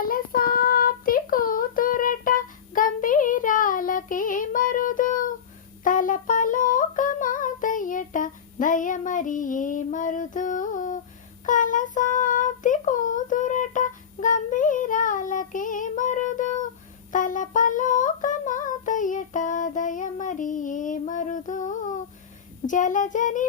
కలసాప్తి కూతురట గంభీరాలకే Marudu, తలపలోకమాతయ్యట దయమరి ఏ Marudu. కలసాప్తి కూతురట గంభీరాలకే Marudu, తలపలోకమాతయ్యట దయమరి ఏ Marudu. జలజని